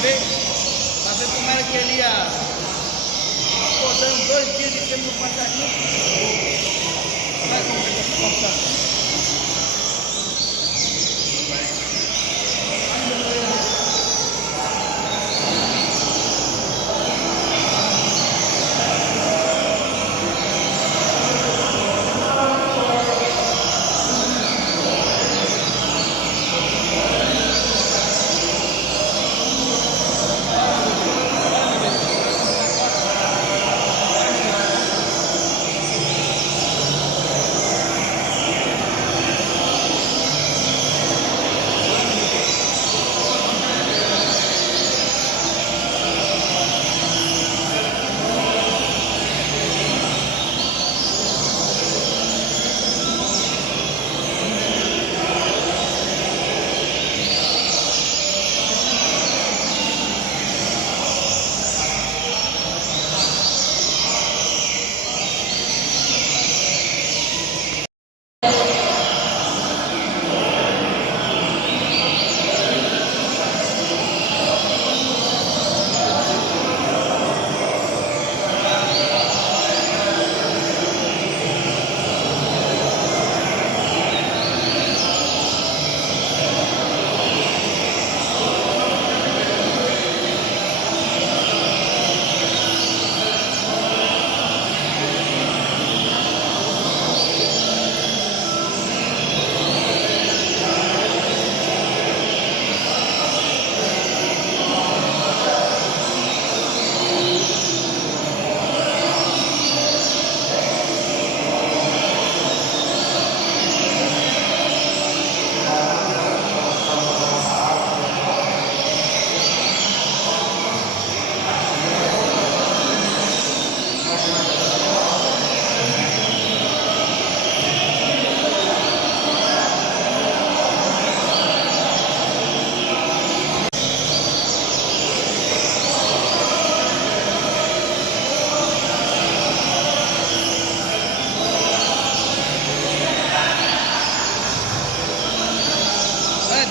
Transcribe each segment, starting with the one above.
Pra ver como era que ele ia acordando 2 dias de tempo no passarinho. Vai como é que eu posso.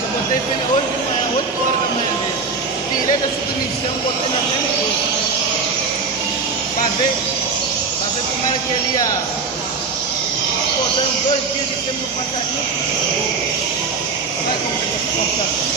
Eu botei pena hoje de manhã, 8 horas da manhã mesmo. Tirei da submissão, botei na frente do posto. Pra ver como era que ele ia acordando 2 dias de tempo no passarinho. Vai como é que eu posso.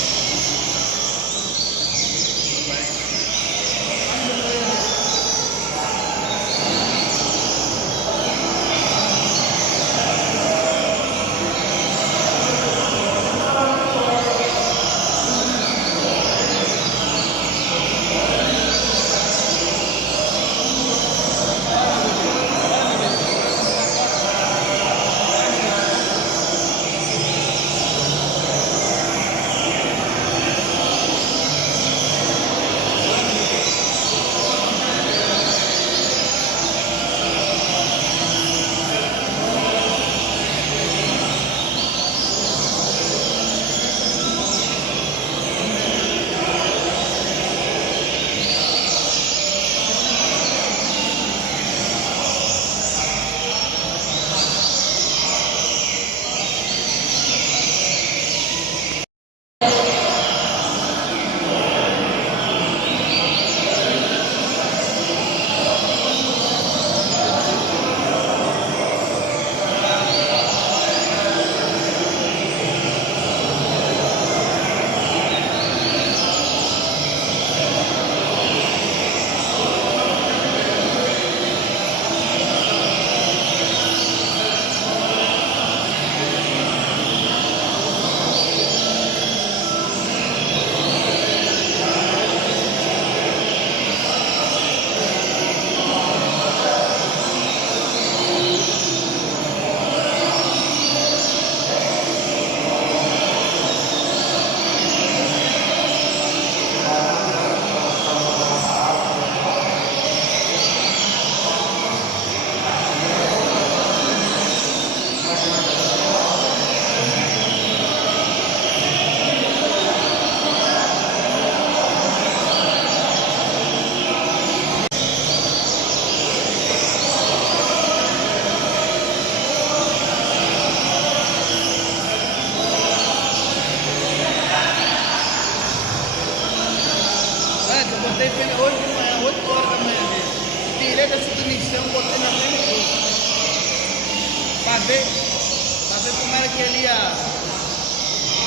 Pra ver como era que ele ia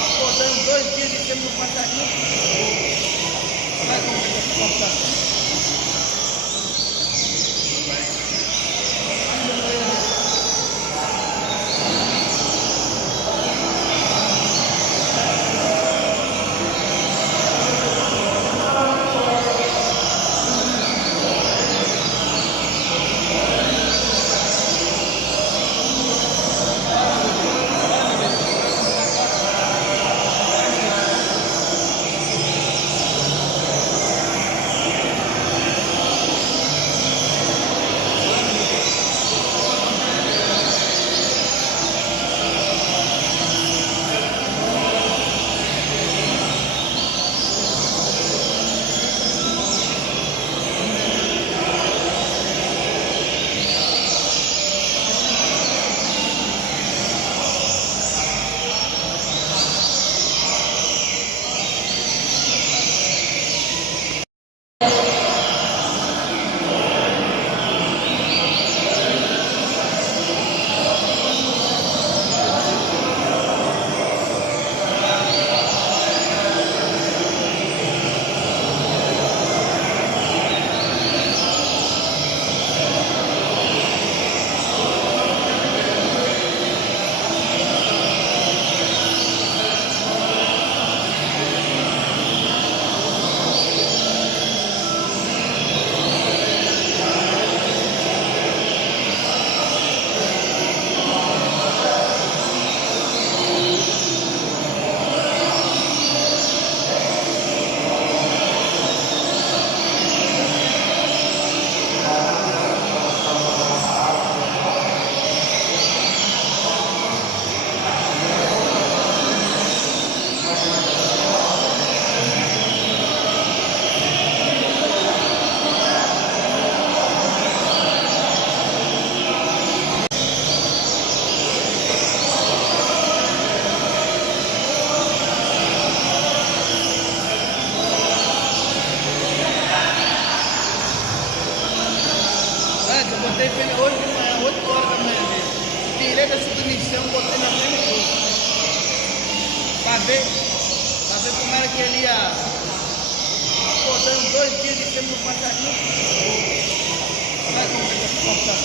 acordando 2 dias de cima do passarinho. Vai cortar. Eu botei ele hoje de manhã, 8 horas da manhã mesmo. Tirei da submissão, botei na frente do posto. Pra ver como era que ele ia acordando 2 dias de cima do passarinho. Vai cortar.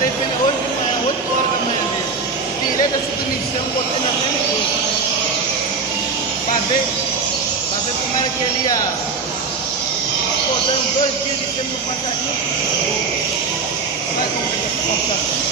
botei fêmea hoje de manhã, 8 horas da manhã mesmo. Tirei da submissão, botei na fêmea e tudo. Pra ver como era que ele ia. Acordando 2 dias de fêmea no passarinho. Vai como é que eu tô cortando.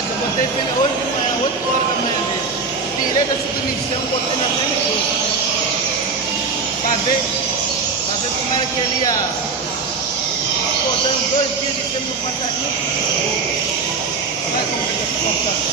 Eu botei fêmea hoje de manhã, 8 horas da manhã mesmo. Tirei da submissão, botei na fêmea e tudo. Pra ver como era que ele ia. Acordando 2 dias de fêmea no passarinho. Vai como é que eu tô cortando.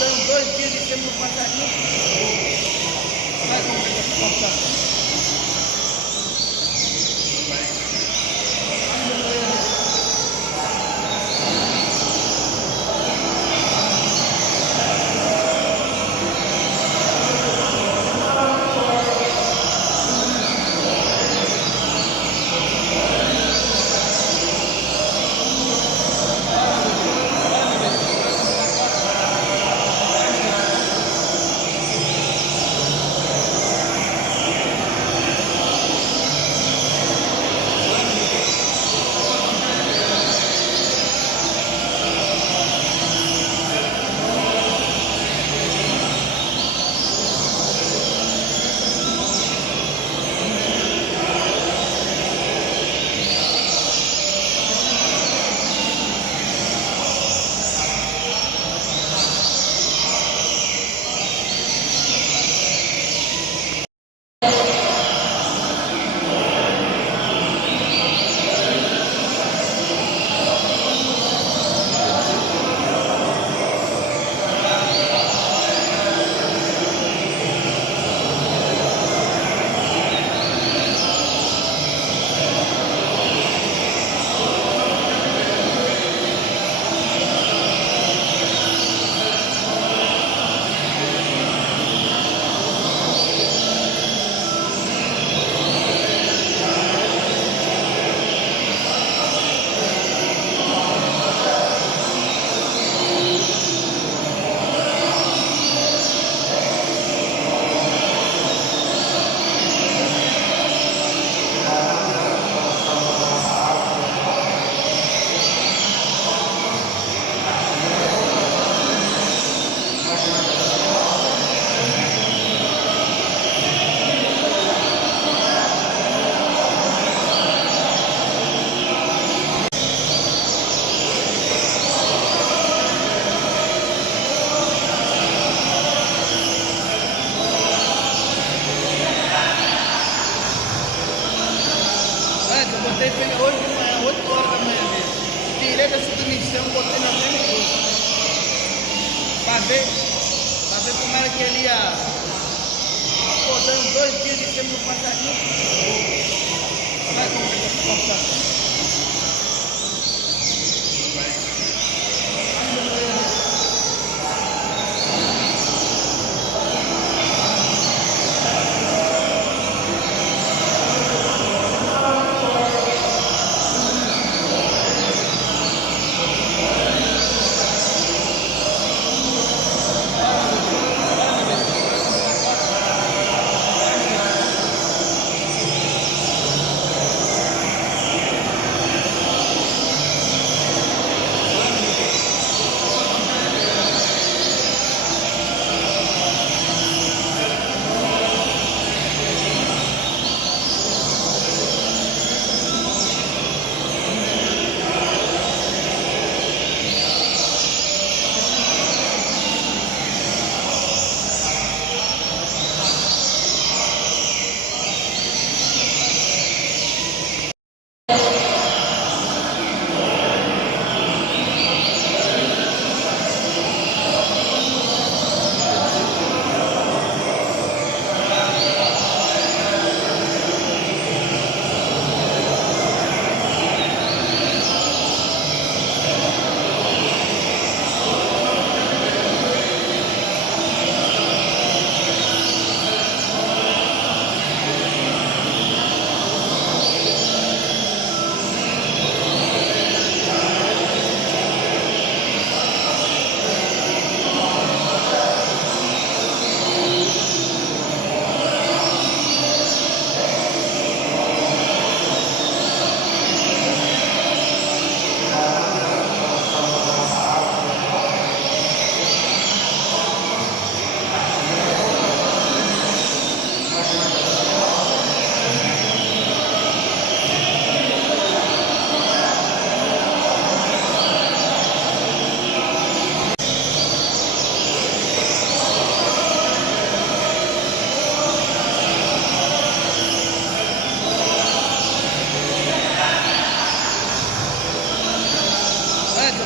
botando 2 dias de cima no passarinho. Vai como é que eu posso passar? Eu botei hoje de manhã, 8 horas da manhã mesmo. Tirei da submissão, botei na frente do curso. Pra ver como era que ele ia. Botando 2 dias de cima no passarinho. Vai como é que eu posso passar?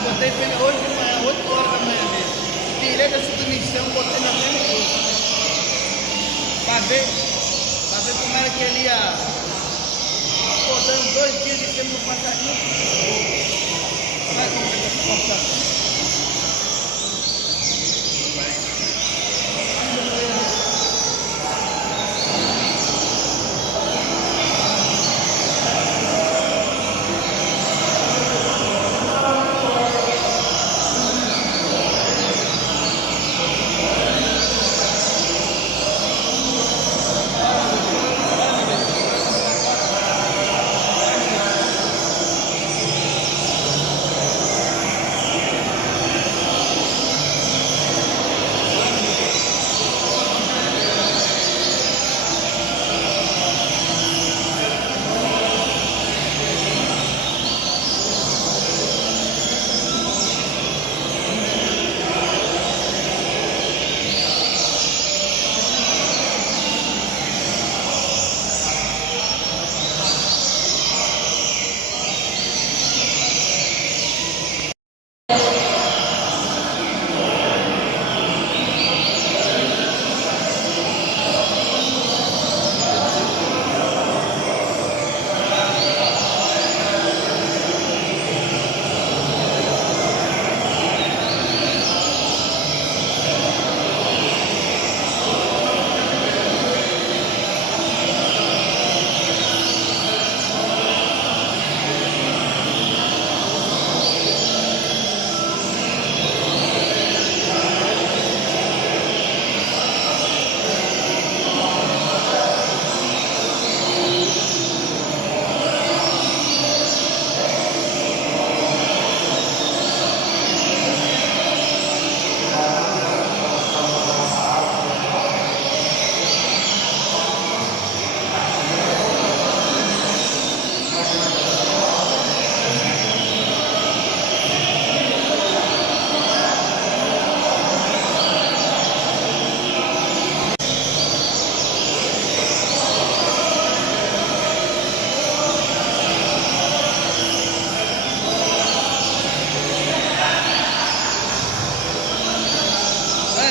botei hoje de manhã, 8 horas da manhã mesmo. Tirei da submissão, botei na frente do curso. Pra ver como era que ele ia. Pô, dando 2 dias de tempo no passarinho. Vai como que eu tô cortando.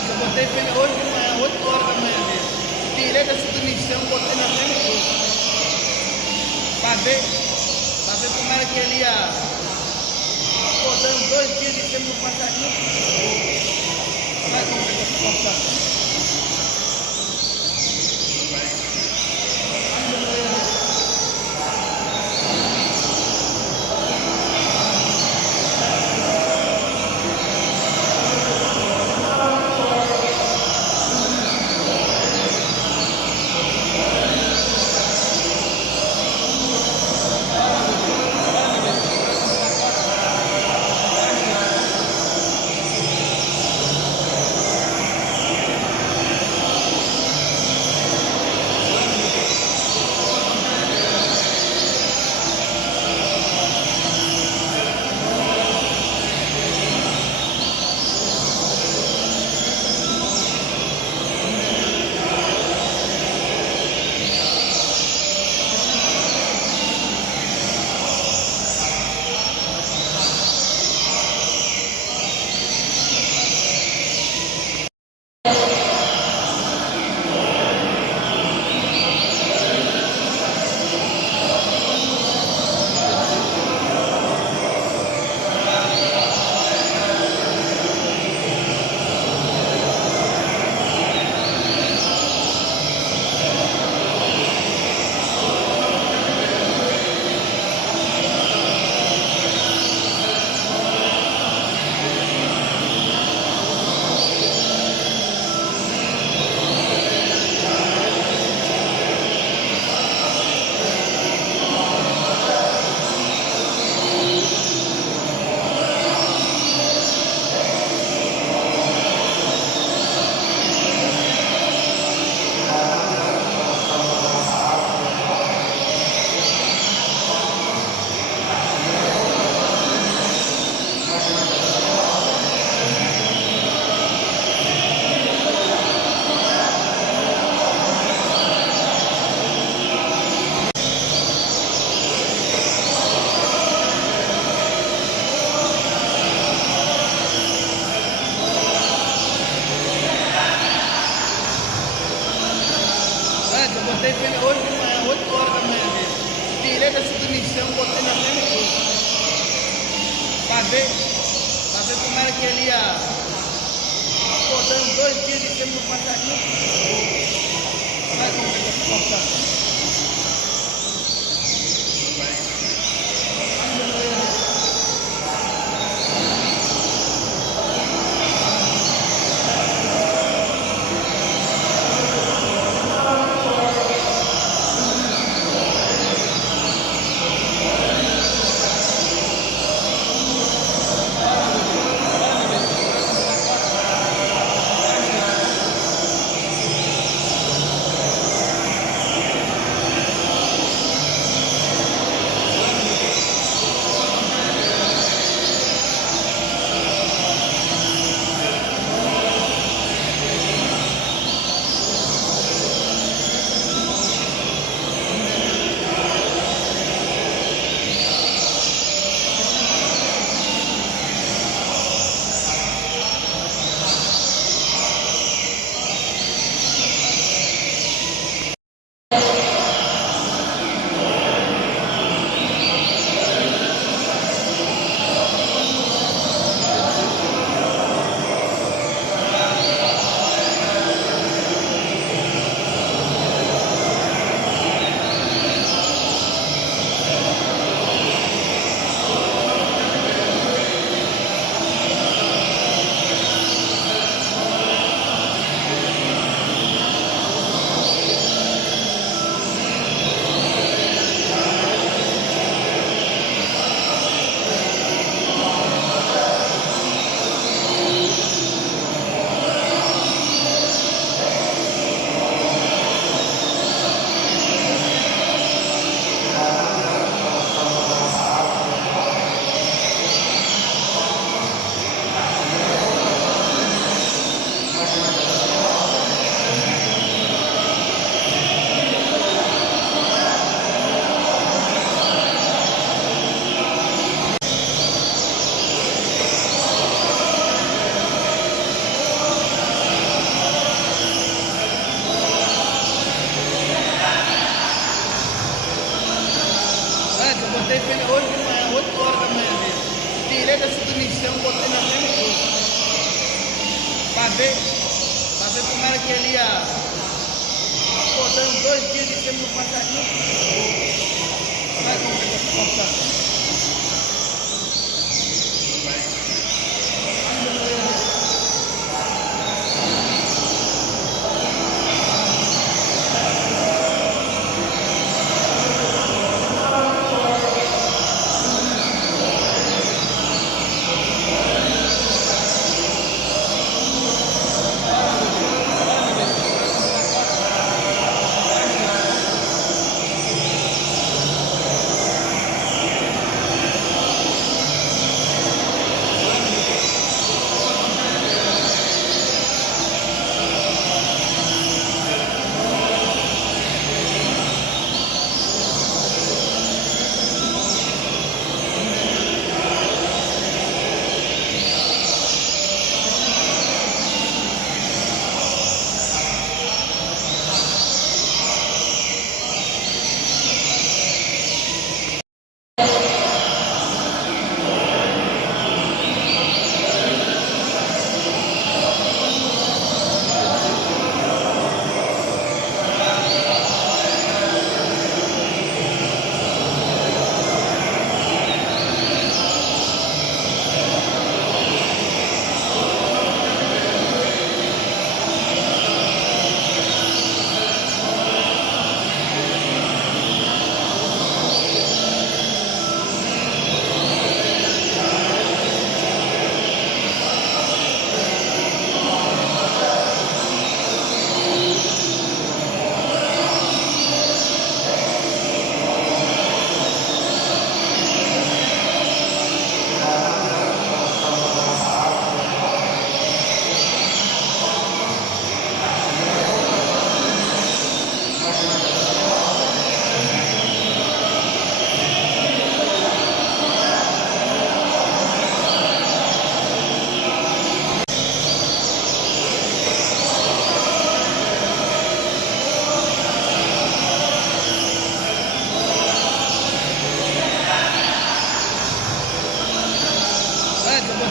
Eu botei hoje de manhã, 8 horas da manhã mesmo. Tirei da submissão, botei na frente do curso. Pra ver como era que ele ia. Pô, dando 2 dias de tempo no passarinho. Vai como que eu tô cortando. Pra ver como era que ele ia acordando 2 dias de cima do passarinho. Olha como ele está comportando. Eu botei ele hoje de manhã, 8 horas da manhã mesmo. Tirei da submissão, botei na frente do posto. Pra ver como era que ele ia acordando 2 dias de cima do passarinho. Olha como ele está comportando.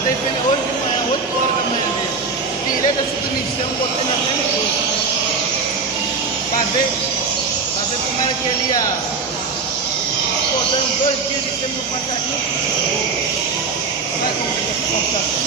botei pneu hoje de manhã, 8 horas da manhã mesmo. Tirei da submissão, botei na frente do posto. Pra ver como era que ele ia. Pô, dando 2 dias de tempo no passarinho. Olha como é que eu posso passar.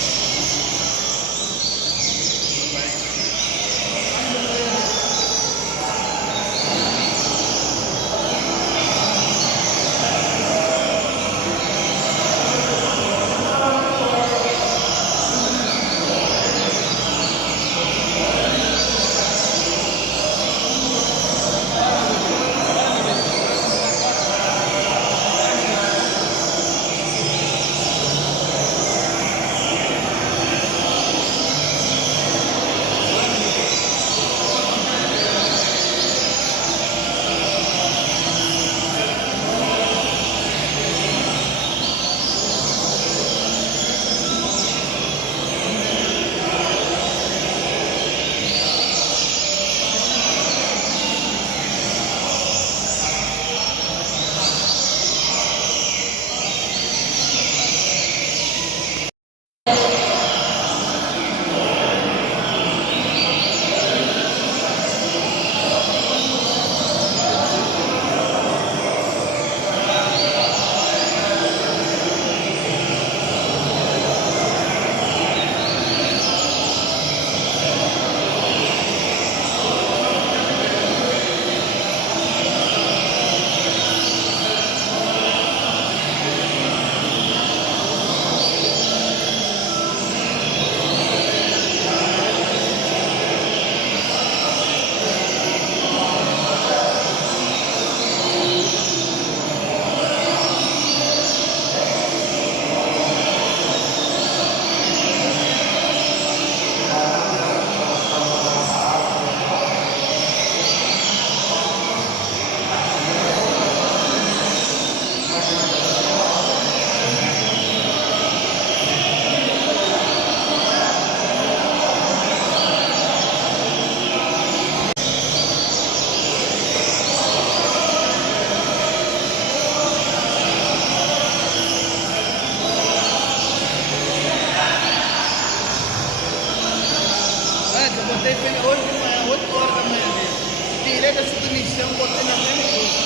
Eu botei pneu hoje de manhã, 8 horas da manhã mesmo. Tirei da submissão, botei na frente do posto.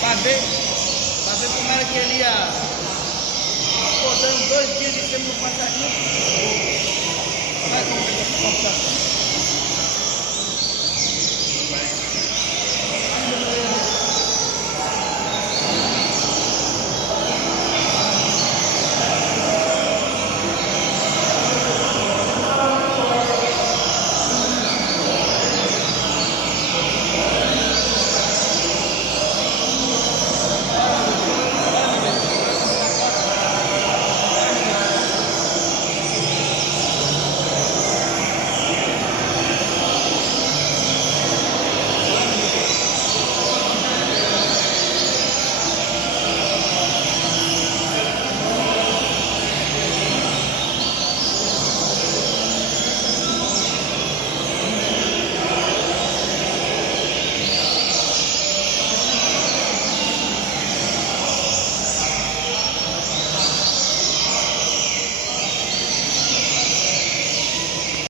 Pra ver como era que ele ia. Pô, dando 2 dias de tempo no passarinho. Olha como é que eu posso passar.